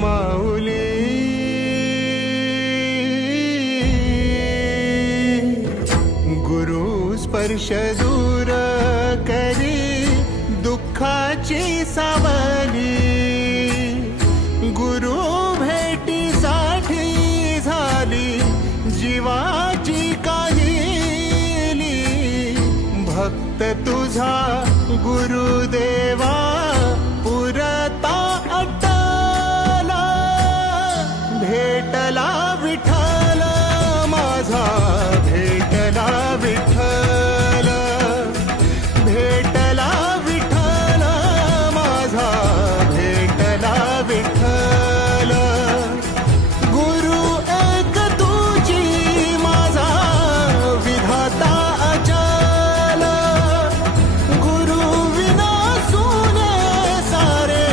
माऊली गुरु स्पर्श दूर करी दुःखाची सावली, गुरु भेटीसाठी झाली जीवाची काहिली। भक्त तुझा गुरुदेवा पुरता अट्टला, भेटला विठ्ठल माझा, भेटला विठ्ठल, भेटला विठ्ठल माझा, भेटला विठ्ठल। गुरु एक तुझी माझा विधाता अचल, गुरु विना सुने सारे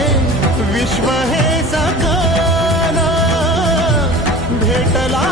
विश्व हे सकल। भेटला